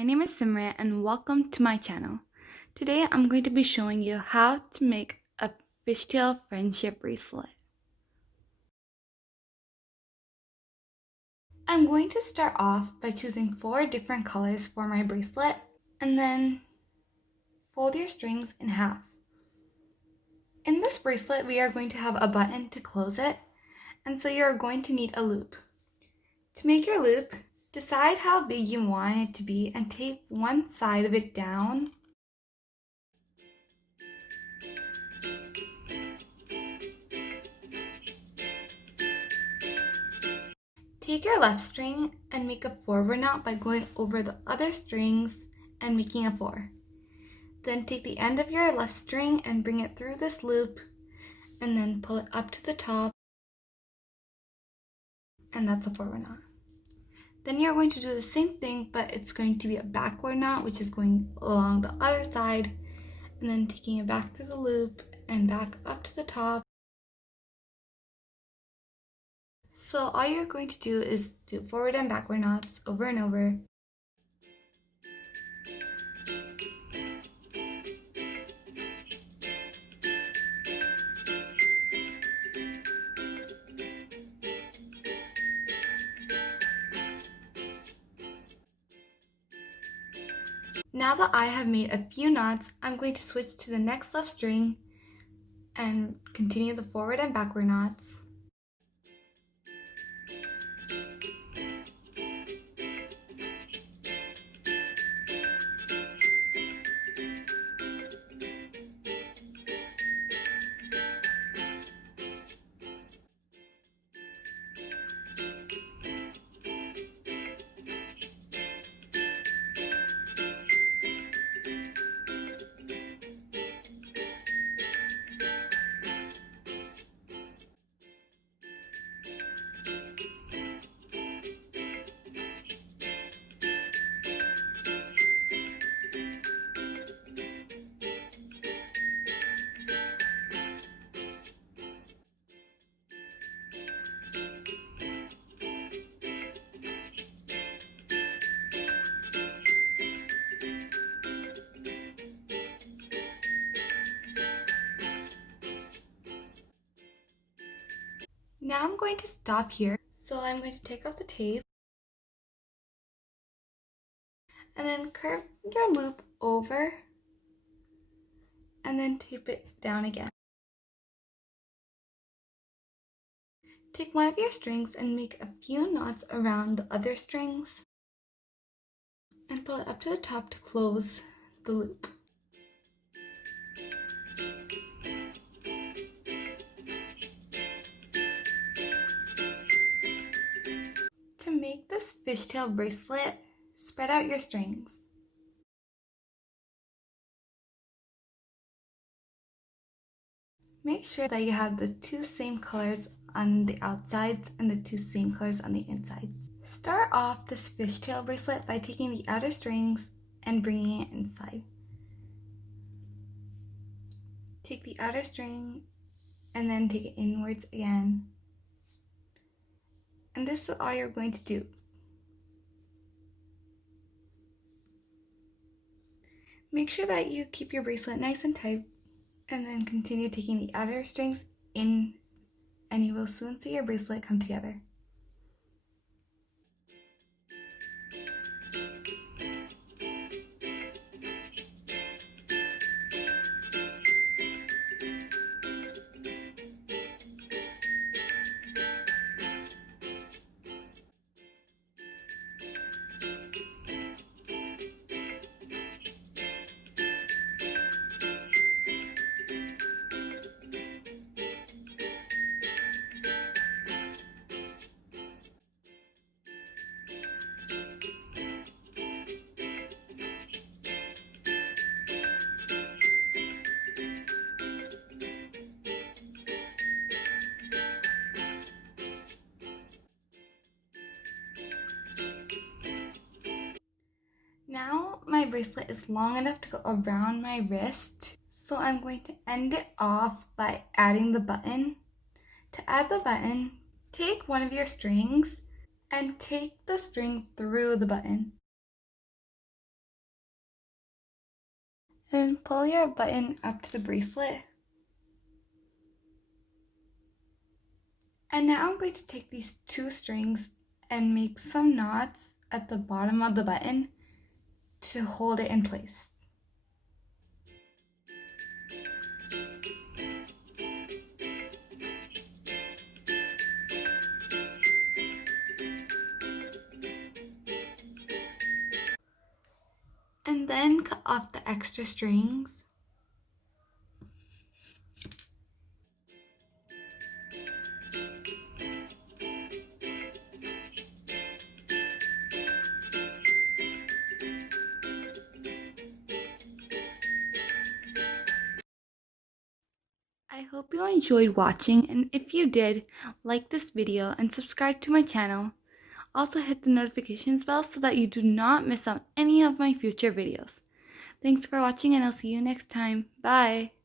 My name is Simran and welcome to my channel. Today I'm going to be showing you how to make a fishtail friendship bracelet. I'm going to start off by choosing 4 different colors for my bracelet and then fold your strings in half. In this bracelet we are going to have a button to close it, and so you're going to need a loop. To make your loop, decide how big you want it to be and tape one side of it down. Take your left string and make a forward knot by going over the other strings and making a 4. Then take the end of your left string and bring it through this loop and then pull it up to the top, and that's a forward knot. Then you're going to do the same thing, but it's going to be a backward knot, which is going along the other side and then taking it back through the loop and back up to the top. So all you're going to do is do forward and backward knots over and over. Now that I have made a few knots, I'm going to switch to the next left string and continue the forward and backward knots. Now I'm going to stop here. So I'm going to take off the tape and then curve your loop over and then tape it down again. Take one of your strings and make a few knots around the other strings and pull it up to the top to close the loop. To make this fishtail bracelet, spread out your strings. Make sure that you have the 2 same colors on the outsides and the 2 same colors on the insides. Start off this fishtail bracelet by taking the outer strings and bringing it inside. Take the outer string and then take it inwards again. And this is all you're going to do. Make sure that you keep your bracelet nice and tight and then continue taking the outer strings in, and you will soon see your bracelet come together. Now my bracelet is long enough to go around my wrist, so I'm going to end it off by adding the button. To add the button, take one of your strings and take the string through the button. And pull your button up to the bracelet. And now I'm going to take these 2 strings and make some knots at the bottom of the button to hold it in place. And then cut off the extra strings. I hope you enjoyed watching, and if you did, like this video and subscribe to my channel. Also hit the notifications bell so that you do not miss out any of my future videos. Thanks for watching, and I'll see you next time. Bye!